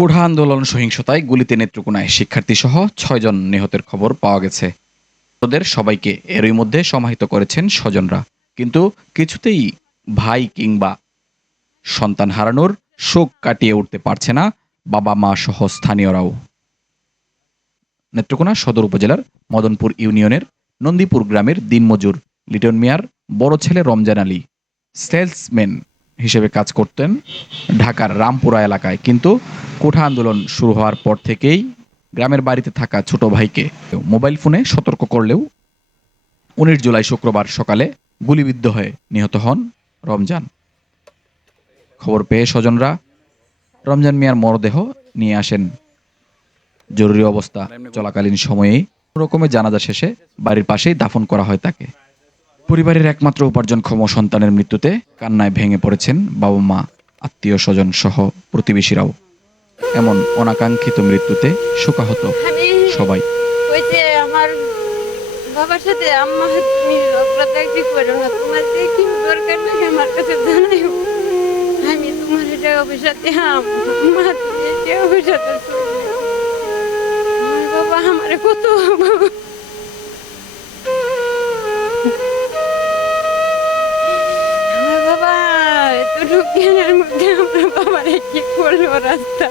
কোঢ়া আন্দোলন সহিংসতায় গুলিতে নেত্রকোনায় শিক্ষার্থী সহ ছয়জন নিহতের খবর পাওয়া গেছে। ওদের সবাইকে এরই মধ্যে সমাহিত করেছেন স্বজনরা। কিন্তু কিছুতেই ভাই কিংবা সন্তান হারানোর শোক কাটিয়ে উঠতে পারছে না বাবা মা সহ স্থানীয়রাও। নেত্রকোনা সদর উপজেলার মদনপুর ইউনিয়নের নন্দীপুর গ্রামের দিনমজুর, লিটন মিয়ার বড় ছেলে রমজান আলী, সেলসম্যান হিসেবে কাজ করতেন ঢাকার রামপুরা এলাকায়। কিন্তু কোঠা আন্দোলন শুরু হওয়ার পর থেকেই গ্রামের বাড়িতে থাকা ছোট ভাইকে মোবাইল ফোনে সতর্ক করলেও উনিশ জুলাই শুক্রবার সকালে গুলিবিদ্ধ হয়ে নিহত হন রমজান। খবর পেয়ে স্বজনরা রমজান মিয়ার মরদেহ নিয়ে আসেন। জরুরি অবস্থা চলাকালীন সময়েই। রকমের জানাজা শেষে বাড়ির পাশেই দাফন করা হয় তাকে। পরিবারের একমাত্র উপার্জনক্ষম সন্তানের মৃত্যুতে কান্নায় ভেঙে পড়েছেন বাবা মা আত্মীয় স্বজন সহ প্রতিবেশীরাও। এমন অনাকাঙ্ক্ষিত মৃত্যুতে শোকাহত সবাই। ওই যে আমার বাবার সাথে আম্মা তুমি অগ্রতাকি করো তোমার যে কি দরকার লাগে আমার কাছে জানাই আমি তোমার এটা আম্মা তুমি আমার বাবা আমার কত জ্ঞানের মধ্যে আমার বাবার কি করল রাস্তা।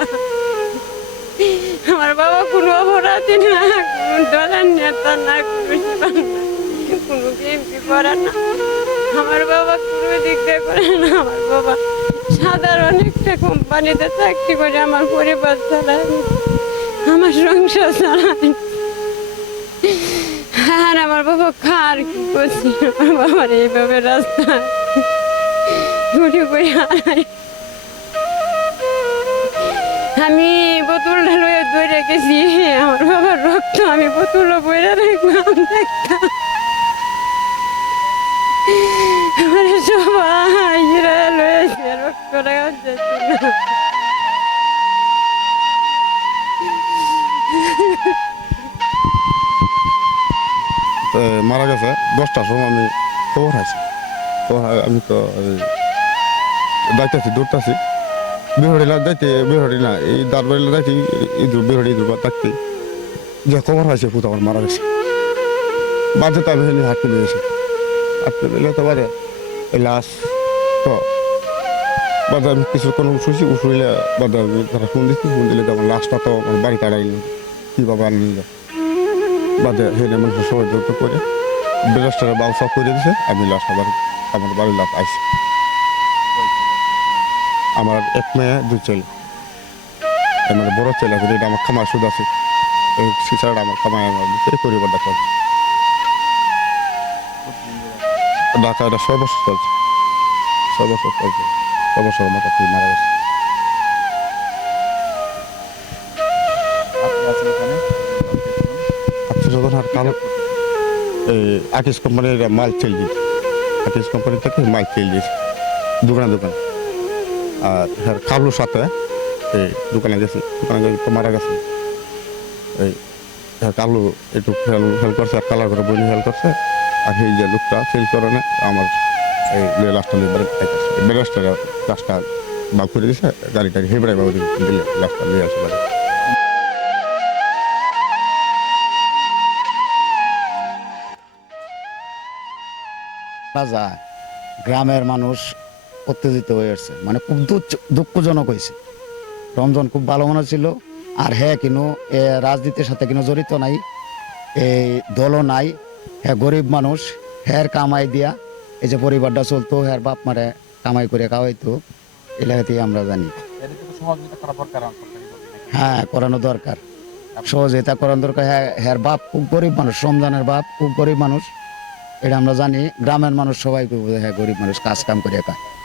আমার বাবা কোনো অপরাধী না, কোনো দলের নেতা না, কোনো বিএনপি করে না। আমার বাবা কোনো দিক দিয়ে করে না, আমার বাবা সাধারণ একটা কোম্পানিতে চাকরি করে, আমার পরিবার চালায় আমার সংসার চালায় আর আমার বাবা খার কি করছি? আমার বাবার এইভাবে রাস্তা ঘুরে হারায়। আমি বোতলটা লয়ে ধরে রেখেছি। আমার বাবার রক্ত আমি বোতলটা বইরা রাখলাম আমার সবাই লয়েছে রক্ত রাখা যাচ্ছে মারা গেছে। দশটার সময় আমি খবর হাইছি খবর আমি তো যাইতেছি দৌড়তেছি। বিহড়ি না যাইতে বিহড়ি না, এই দারবাড়ি যাইতে, ইঁদুর বিহড়ি ইঁদুর থাকতে। যে খবর হয়েছে, পুত মারা গেছে। বাজে তো আমি হাঁটতে নিয়েছি হাঁটতে নিলে তো বাজে, এই লাশ তো বাদে আমি কিছু কোনো শুনছি উঠলে বাদে আমি তারা ফোন দিচ্ছি, ফোন দিলে তো আমার লাশটা তো আমার বাড়িতে আড়াইল কীভাবে আনলিল বাদে হেনে মানুষের যৌথ করে বেলাসটার ব্যবসা করে দিছে আমি আবার, আমার বাড়ির লাভ আইসি আমার এক মেয়ে দুই ছেলে। আমার বড় ছেলে আছে এটা আমার খামার সুদ আছে। এই সিসারটা আমার খামায় আমার এই পরিবারটা চলছে ঢাকা এটা বছর চলছে। বছর চলছে। বছর আমার কাছে মারা গেছে। আর এই আকিস কোম্পানির মাল চেল দিয়েছে। আকিস কোম্পানি থেকে মাল চেল দিয়েছে। দোকানে দোকানে। আর হ্যাঁ কাবলুর সাথে। এই দোকানে গেছে, দোকানে গিয়ে তো মারা গেছে। এই হ্যাঁ কাবলু একটু হেল্প করছে, আর কালার করে বইনি হেল্প করছে। আর এই যে লোকটা সেল করে না, আমার এই লাস্টটা লিয়ে বেলাসটা লাস্টটা বাগ করে দিয়েছে গাড়ি টাড়ি হেবড়াই বাবু দিলে লাস্টটা নিয়ে আসে বাড়ি। যায় গ্রামের মানুষ উত্তেজিত হয়ে আসছে। মানে খুব দুঃখ- দুঃখজনক হয়েছে। রমজান খুব ভালো মনে ছিল আর হ্যাঁ কিনো রাজনীতির সাথে কিনো জড়িত নাই এই দলও নাই হ্যাঁ গরিব মানুষ হ্যার কামাই দিয়া, এই যে পরিবারটা চলতো হ্যার বাপ মারে কামাই করে খাওয়াইতো এলাকাতেই আমরা জানি। হ্যাঁ করানো দরকার। সহযোগিতা করানো দরকার। হ্যাঁ হ্যার বাপ খুব গরিব মানুষ, রমজানের বাপ খুব গরিব মানুষ, এটা আমরা জানি। গ্রামের মানুষ সবাই হ্যাঁ গরিব মানুষ কাজ কাম করে খায়